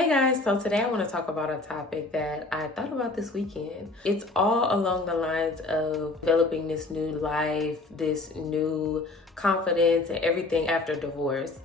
Hey guys, so today I want to talk about a topic that I thought about this weekend. It's all along the lines of developing this new life, this new confidence, and everything after divorce.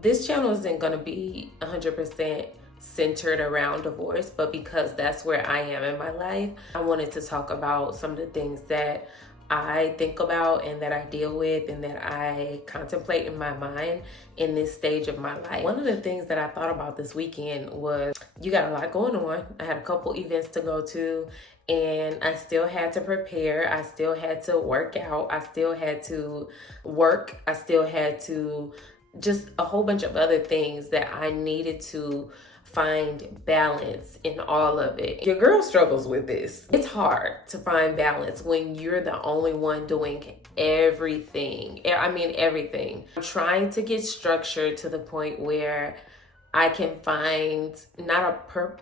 This channel isn't going to be 100% centered around divorce, but because that's where I am in my life, I wanted to talk about some of the things that I think about and that I deal with and that I contemplate in my mind in this stage of my life. One of the things that I thought about this weekend was you got a lot going on. I had a couple events to go to and I still had to prepare. I still had to work out. I still had to work. I still had to just a whole bunch of other things that I needed to find balance in all of it. Your girl struggles with this. It's hard to find balance when you're the only one doing everything. I mean, everything. I'm trying to get structured to the point where I can find not a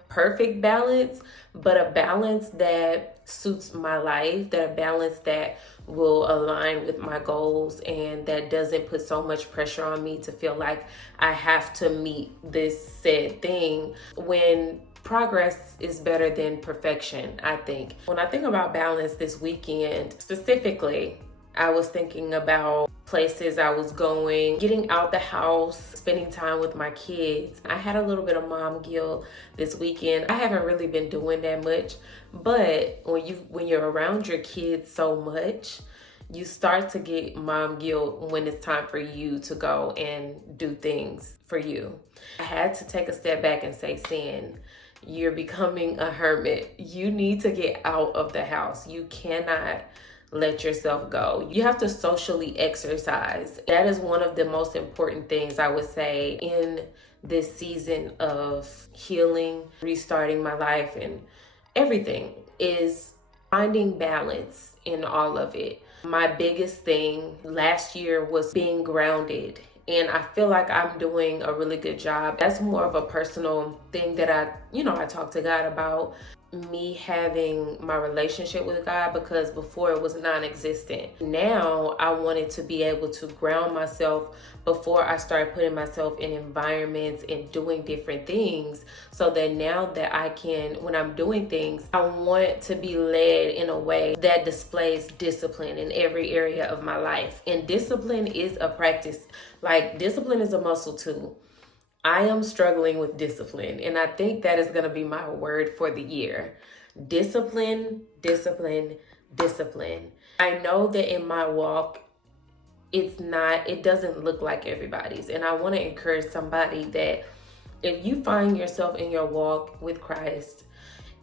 perfect balance, but a balance that suits my life, that a balance that will align with my goals and that doesn't put so much pressure on me to feel like I have to meet this said thing when progress is better than perfection, I think. When I think about balance this weekend, specifically, I was thinking about places I was going, getting out the house, spending time with my kids. I had a little bit of mom guilt this weekend. I haven't really been doing that much, but when you're around your kids so much, you start to get mom guilt when it's time for you to go and do things for you. I had to take a step back and say, Sin, you're becoming a hermit. You need to get out of the house. You cannot let yourself go. You have to socially exercise. That is one of the most important things I would say in this season of healing, restarting my life and everything is finding balance in all of it. My biggest thing last year was being grounded. And I feel like I'm doing a really good job. That's more of a personal thing that I talk to God about, me having my relationship with God, because before it was non-existent. Now I wanted to be able to ground myself before I started putting myself in environments and doing different things, so that now that I can, when I'm doing things, I want to be led in a way that displays discipline in every area of my life. And discipline is a practice. Like, discipline is a muscle too. I am struggling with discipline, and I think that is going to be my word for the year. Discipline, discipline, discipline. I know that in my walk, it doesn't look like everybody's. And I want to encourage somebody that if you find yourself in your walk with Christ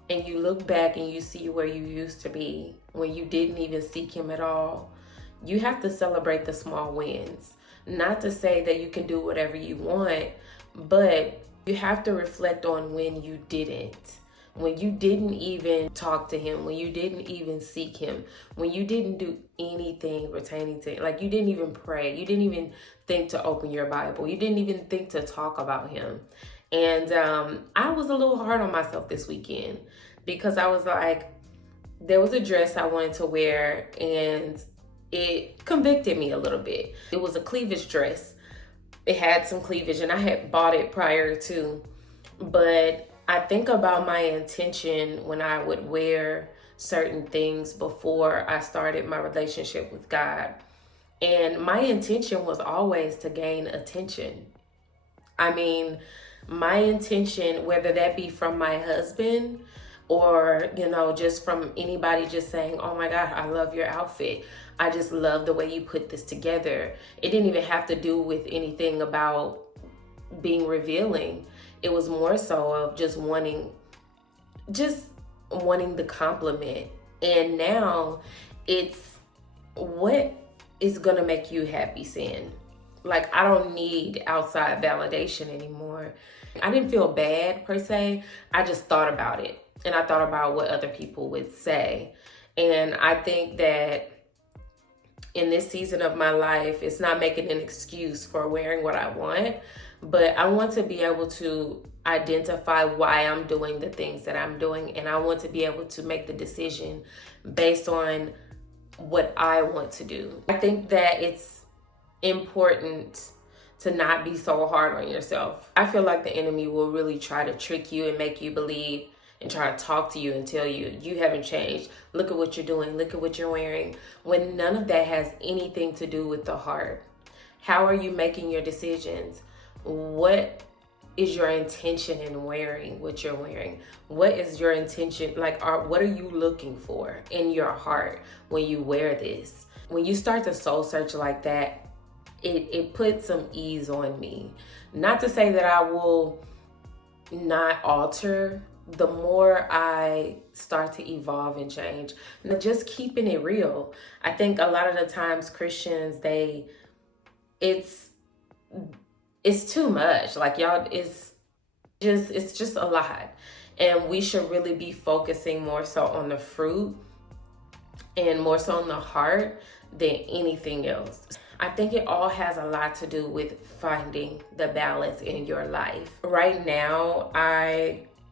and you look back and you see where you used to be when you didn't even seek Him at all, you have to celebrate the small wins. Not to say that you can do whatever you want, but you have to reflect on when you didn't even talk to Him, when you didn't even seek Him, when you didn't do anything pertaining to, like, you didn't even pray, you didn't even think to open your Bible, you didn't even think to talk about Him. And I was a little hard on myself this weekend because I was like, there was a dress I wanted to wear and it convicted me a little bit. It was a cleavage dress. It had some cleavage and I had bought it prior to, but I think about my intention when I would wear certain things before I started my relationship with God. And my intention was always to gain attention. I mean, my intention, whether that be from my husband or, just from anybody just saying, oh my God, I love your outfit. I just love the way you put this together. It didn't even have to do with anything about being revealing. It was more so of just wanting the compliment. And now it's what is gonna make you happy, Sin. Like, I don't need outside validation anymore. I didn't feel bad per se. I just thought about it. And I thought about what other people would say. And I think that in this season of my life, it's not making an excuse for wearing what I want, but I want to be able to identify why I'm doing the things that I'm doing. And I want to be able to make the decision based on what I want to do. I think that it's important to not be so hard on yourself. I feel like the enemy will really try to trick you and make you believe and try to talk to you and tell you, you haven't changed. Look at what you're doing. Look at what you're wearing. When none of that has anything to do with the heart. How are you making your decisions? What is your intention in wearing what you're wearing? What is your intention? What are you looking for in your heart when you wear this? When you start to soul search like that, it puts some ease on me. Not to say that I will not alter the more I start to evolve and change. And just keeping it real. I think a lot of the times Christians, it's too much. Like, y'all, it's just a lot. And we should really be focusing more so on the fruit and more so on the heart than anything else. I think it all has a lot to do with finding the balance in your life. Right now,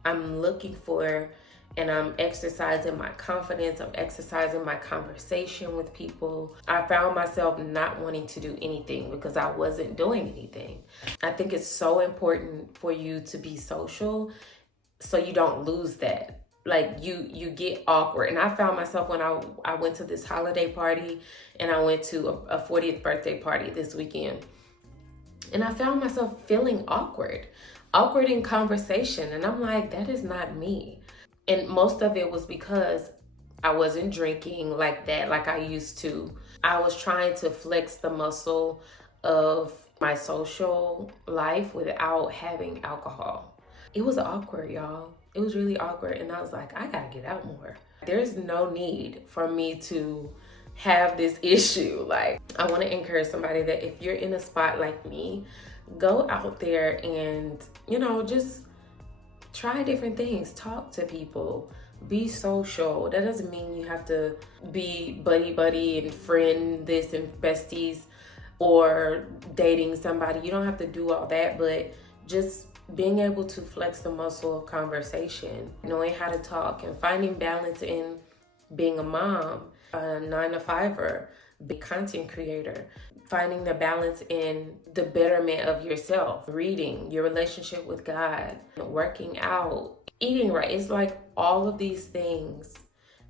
I'm looking for, and I'm exercising my confidence. I'm exercising my conversation with people. I found myself not wanting to do anything because I wasn't doing anything. I think it's so important for you to be social so you don't lose that. Like, you get awkward. And I found myself when I went to this holiday party and I went to a 40th birthday party this weekend. And I found myself feeling awkward in conversation. And I'm like, that is not me. And most of it was because I wasn't drinking like that, like I used to. I was trying to flex the muscle of my social life without having alcohol. It was awkward, y'all. It was really awkward. And I was like, I gotta get out more. There's no need for me to have this issue. Like, I wanna encourage somebody that if you're in a spot like me, go out there and, just try different things. Talk to people. Be social. That doesn't mean you have to be buddy and friend this and besties or dating somebody. You don't have to do all that, but just being able to flex the muscle of conversation, knowing how to talk, and finding balance in being a mom, a 9-to-5er, be content creator, finding the balance in the betterment of yourself, reading, your relationship with God, working out, eating right. It's like all of these things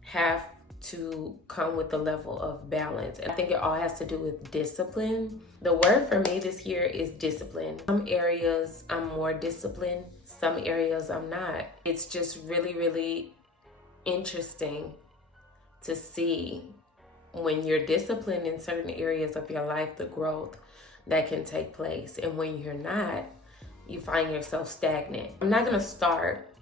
have to come with the level of balance. And I think it all has to do with discipline. The word for me this year is discipline. Some areas I'm more disciplined, some areas I'm not. It's just really, really interesting to see when you're disciplined in certain areas of your life, the growth that can take place. And when you're not, you find yourself stagnant. I'm not gonna start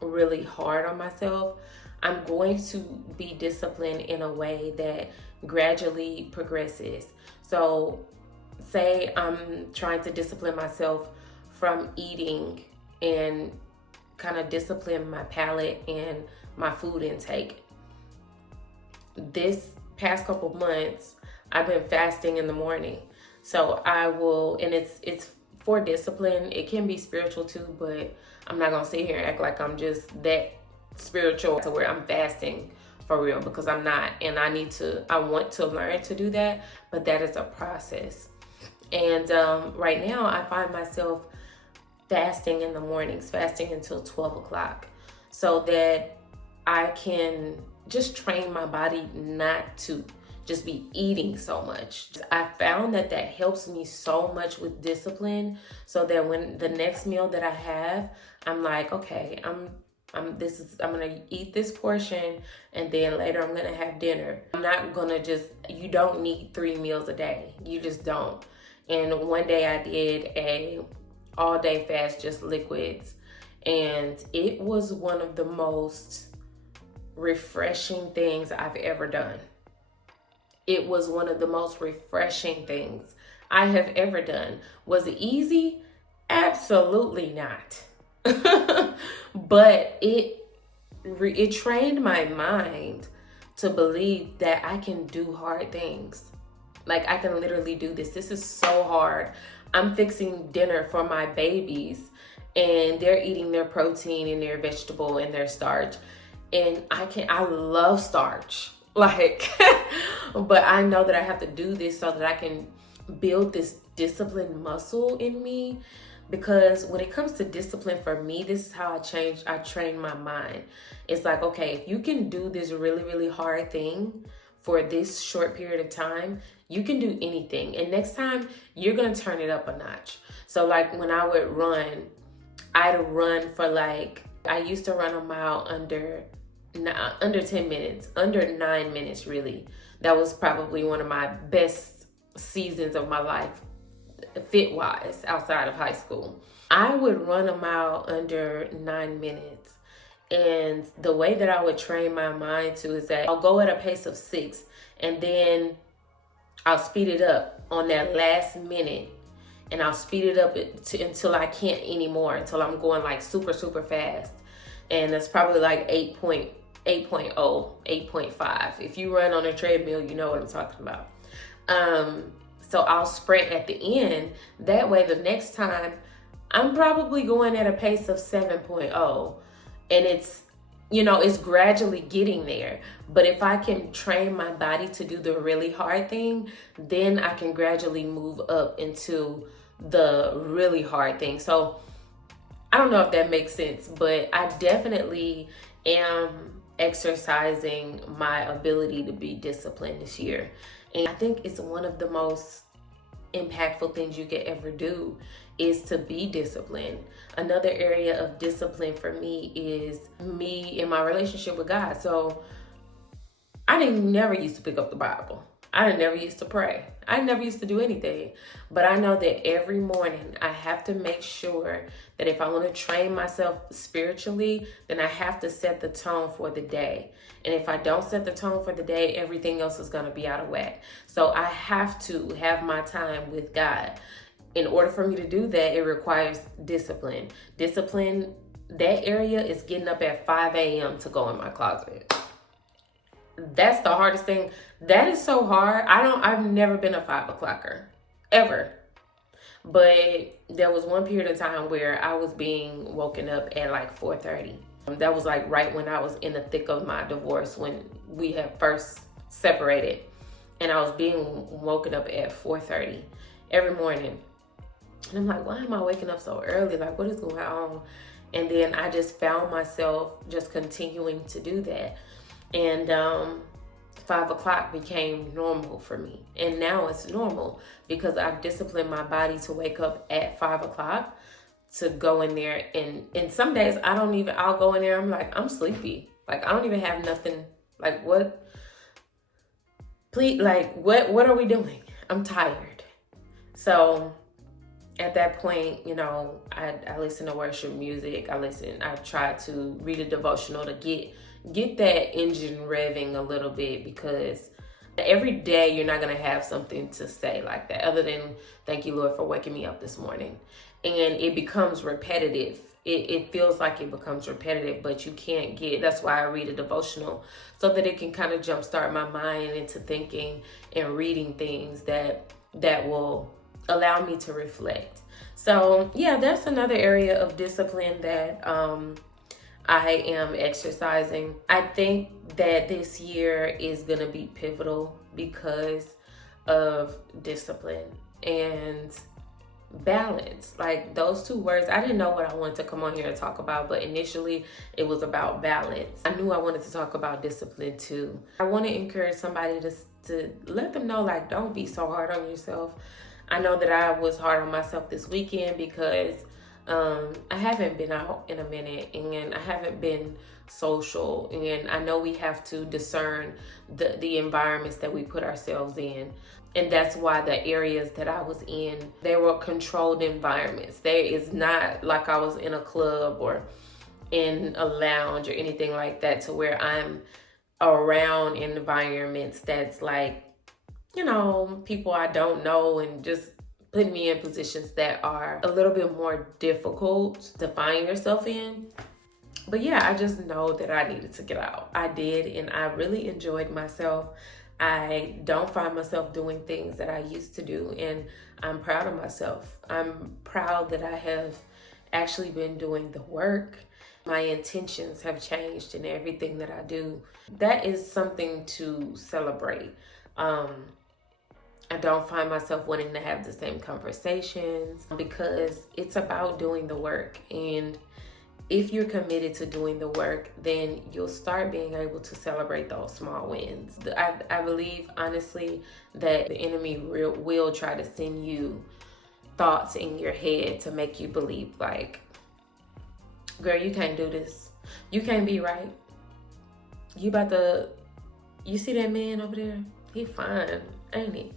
really hard on myself. I'm going to be disciplined in a way that gradually progresses. So say I'm trying to discipline myself from eating and kind of discipline my palate and my food intake. This past couple months, I've been fasting in the morning. So I will, and it's for discipline. It can be spiritual too, but I'm not gonna sit here and act like I'm just that spiritual to where I'm fasting for real, because I'm not. And I want to learn to do that, but that is a process. And right now I find myself fasting in the mornings, fasting until 12 o'clock, so that I can just train my body not to just be eating so much. I found that helps me so much with discipline, so that when the next meal that I have, I'm like, okay, I'm gonna eat this portion, and then later I'm gonna have dinner. I'm not gonna you don't need 3 meals a day. You just don't. And one day I did a all day fast, just liquids. And it was one of the most refreshing things I've ever done. It was one of the most refreshing things I have ever done. Was it easy? Absolutely not. But it trained my mind to believe that I can do hard things. Like, I can literally do this. This is so hard. I'm fixing dinner for my babies, and they're eating their protein and their vegetable and their starch. And I love starch. Like, but I know that I have to do this so that I can build this discipline muscle in me, because when it comes to discipline for me, this is how I train my mind. It's like, okay, if you can do this really, really hard thing for this short period of time, you can do anything. And next time you're going to turn it up a notch. So like when I would run, I'd run for like, I used to run a mile under 10 minutes, under 9 minutes, really. That was probably one of my best seasons of my life, fit wise, outside of high school. I would run a mile under 9 minutes. And the way that I would train my mind to is that I'll go at a pace of 6, and then I'll speed it up on that last minute, and I'll speed it up until I can't anymore, until I'm going like super, super fast. And it's probably like 8.0, 8.5. If you run on a treadmill, you know what I'm talking about. So I'll sprint at the end. That way the next time I'm probably going at a pace of 7.0, and it's, you know, it's gradually getting there. But if I can train my body to do the really hard thing, then I can gradually move up into the really hard thing. So I don't know if that makes sense, but I definitely am exercising my ability to be disciplined this year. And I think it's one of the most impactful things you could ever do is to be disciplined. Another area of discipline for me is me in my relationship with God. So I never used to pick up the Bible. I never used to pray. I never used to do anything. But I know that every morning I have to make sure that if I want to train myself spiritually, then I have to set the tone for the day. And if I don't set the tone for the day, everything else is going to be out of whack. So I have to have my time with God. In order for me to do that, it requires discipline. Discipline, that area is getting up at 5 a.m. to go in my closet. That's the hardest thing. That is so hard. I've never been a 5 o'clocker, ever. But there was one period of time where I was being woken up at like 4:30. That was like right when I was in the thick of my divorce, when we had first separated. And I was being woken up at 4:30 every morning. And I'm like, why am I waking up so early? Like, what is going on? And then I just found myself just continuing to do that. And 5 o'clock became normal for me. And now it's normal because I've disciplined my body to wake up at 5 o'clock to go in there. And some days I'll go in there, I'm like, I'm sleepy. Like, I don't even have nothing. Like, what? Please, like, what are we doing? I'm tired. So at that point, you know, I listen to worship music. I try to read a devotional to get that engine revving a little bit, because every day you're not going to have something to say like that other than thank you, Lord, for waking me up this morning. And it becomes repetitive. It feels like it becomes repetitive, but you can't that's why I read a devotional, so that it can kind of jumpstart my mind into thinking and reading things that will allow me to reflect. So yeah, that's another area of discipline that I am exercising. I think that this year is going to be pivotal because of discipline and balance. Like, those two words, I didn't know what I wanted to come on here and talk about, but initially it was about balance. I knew I wanted to talk about discipline too. I want to encourage somebody to let them know, like, don't be so hard on yourself. I know that I was hard on myself this weekend because I haven't been out in a minute, and I haven't been social, and I know we have to discern the environments that we put ourselves in. And that's why the areas that I was in, they were controlled environments. There is not like I was in a club or in a lounge or anything like that, to where I'm around environments that's like, you know, people I don't know, and just putting me in positions that are a little bit more difficult to find yourself in. But yeah, I just know that I needed to get out. I did, and I really enjoyed myself. I don't find myself doing things that I used to do, and I'm proud of myself. I'm proud that I have actually been doing the work. My intentions have changed in everything that I do. That is something to celebrate. I don't find myself wanting to have the same conversations because it's about doing the work. And if you're committed to doing the work, then you'll start being able to celebrate those small wins. I believe, honestly, that the enemy will try to send you thoughts in your head to make you believe like, girl, you can't do this. You can't be right. You see that man over there? He fine, ain't he?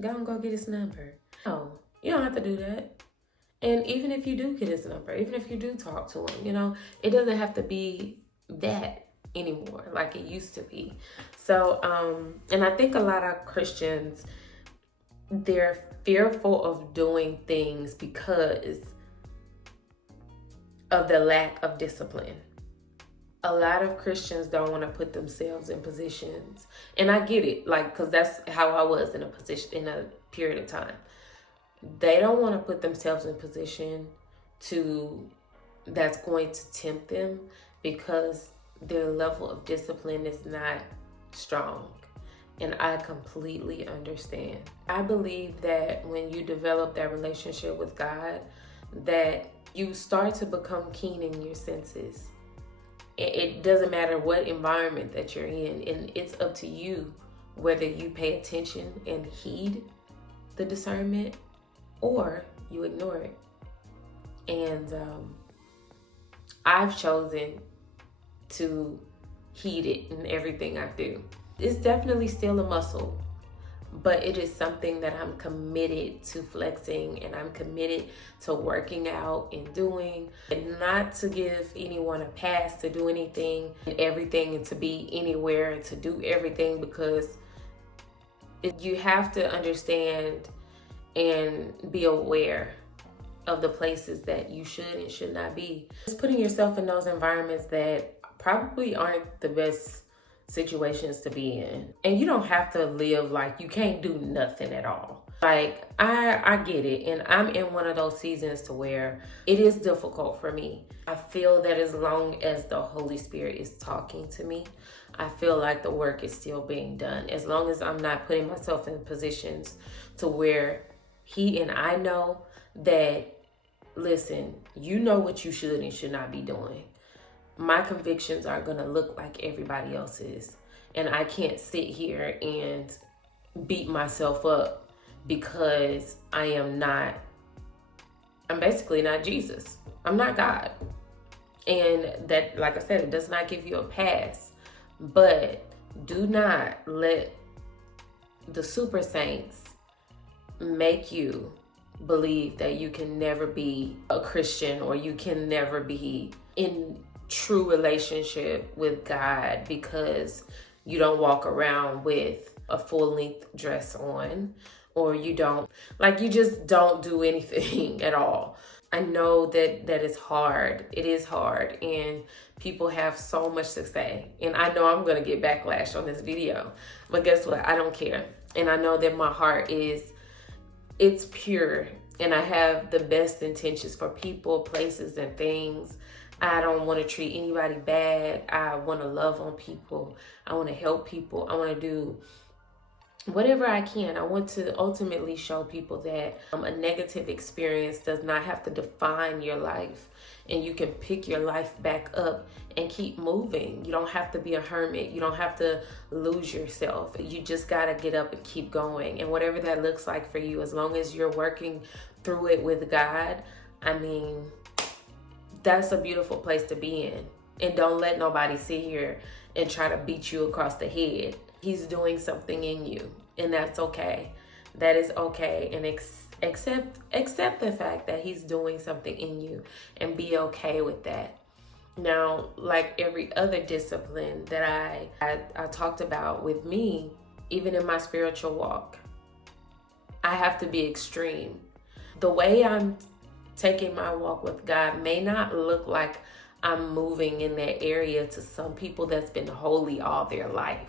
Go and go get his number. No, you don't have to do that. And even if you do get his number, even if you do talk to him, it doesn't have to be that anymore like it used to be. So, and I think a lot of Christians, they're fearful of doing things because of the lack of discipline. A lot of Christians don't want to put themselves in positions. And I get it, because that's how I was in a period of time. They don't want to put themselves in position that's going to tempt them because their level of discipline is not strong. And I completely understand. I believe that when you develop that relationship with God, that you start to become keen in your senses. It doesn't matter what environment that you're in, and it's up to you whether you pay attention and heed the discernment or you ignore it. And I've chosen to heed it in everything I do. It's definitely still a muscle, but it is something that I'm committed to flexing, and I'm committed to working out and doing, and not to give anyone a pass to do anything and everything and to be anywhere and to do everything, because you have to understand and be aware of the places that you should and should not be. Just putting yourself in those environments that probably aren't the best situations to be in. And you don't have to live like you can't do nothing at all. Like, I get it, and I'm in one of those seasons to where it is difficult for me. I feel that as long as the Holy Spirit is talking to me, I feel like the work is still being done. As long as I'm not putting myself in positions to where He and I know that, listen, you know what you should and should not be doing. My convictions aren't going to look like everybody else's. And I can't sit here and beat myself up because I'm basically not Jesus. I'm not God. And that, like I said, it does not give you a pass. But do not let the super saints make you believe that you can never be a Christian or you can never be in true relationship with God because you don't walk around with a full-length dress on, or you just don't do anything at all. I know that is hard. It is hard, and people have so much to say. And I know I'm gonna get backlash on this video, but guess what? I don't care. And I know that my heart it's pure, and I have the best intentions for people, places, and things. I don't want to treat anybody bad. I want to love on people. I want to help people. I want to do whatever I can. I want to ultimately show people that a negative experience does not have to define your life, and you can pick your life back up and keep moving. You don't have to be a hermit. You don't have to lose yourself. You just got to get up and keep going. And whatever that looks like for you, as long as you're working through it with God, I mean, that's a beautiful place to be in. And don't let nobody sit here and try to beat you across the head. He's doing something in you, and that's okay. That is okay. And accept the fact that He's doing something in you, and be okay with that. Now, like every other discipline that I talked about with me, even in my spiritual walk, I have to be extreme. The way I'm taking my walk with God may not look like I'm moving in that area to some people that's been holy all their life.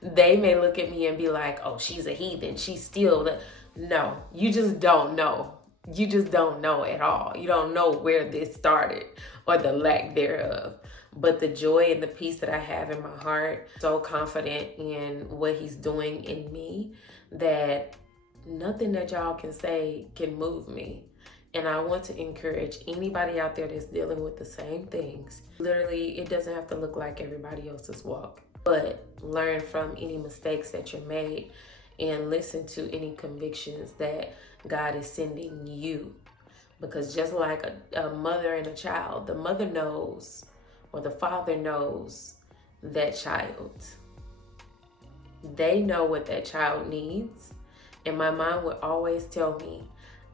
They may look at me and be like, oh, she's a heathen. She's still no, you just don't know. You just don't know at all. You don't know where this started or the lack thereof. But the joy and the peace that I have in my heart, so confident in what He's doing in me, that nothing that y'all can say can move me. And I want to encourage anybody out there that's dealing with the same things. Literally, it doesn't have to look like everybody else's walk, but learn from any mistakes that you made and listen to any convictions that God is sending you. Because just like a mother and a child, the mother knows, or the father knows that child. They know what that child needs. And my mom would always tell me,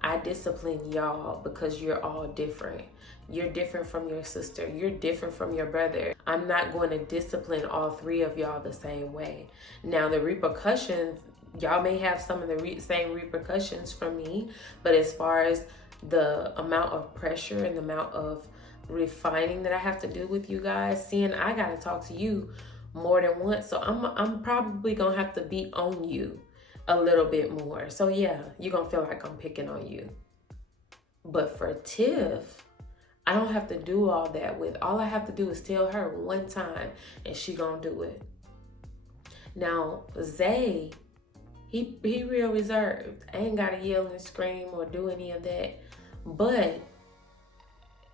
I discipline y'all because you're all different. You're different from your sister. You're different from your brother. I'm not going to discipline all three of y'all the same way. Now, the repercussions, y'all may have some of the same repercussions from me, but as far as the amount of pressure and the amount of refining that I have to do with you guys, seeing I got to talk to you more than once, so I'm probably going to have to be on you a little bit more. So yeah, you're gonna feel like I'm picking on you. But for Tiff, I don't have to do all that with. All I have to do is tell her one time and she gonna do it. Now, Zay, he real reserved. I ain't gotta yell and scream or do any of that. But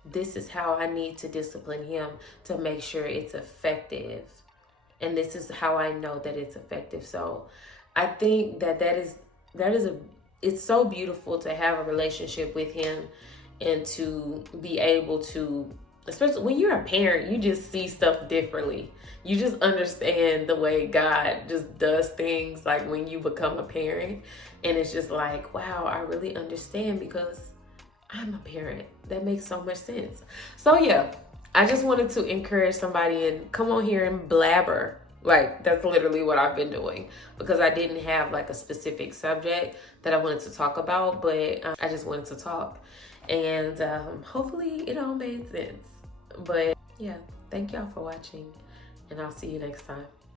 this is how I need to discipline him to make sure it's effective. And this is how I know that it's effective. So I think it's so beautiful to have a relationship with him and to be able to, especially when you're a parent, you just see stuff differently. You just understand the way God just does things, like when you become a parent, and it's just like, wow, I really understand because I'm a parent. That makes so much sense. So yeah, I just wanted to encourage somebody and come on here and blabber. Like, that's literally what I've been doing, because I didn't have like a specific subject that I wanted to talk about, but I just wanted to talk, and hopefully it all made sense. But yeah, thank y'all for watching, and I'll see you next time.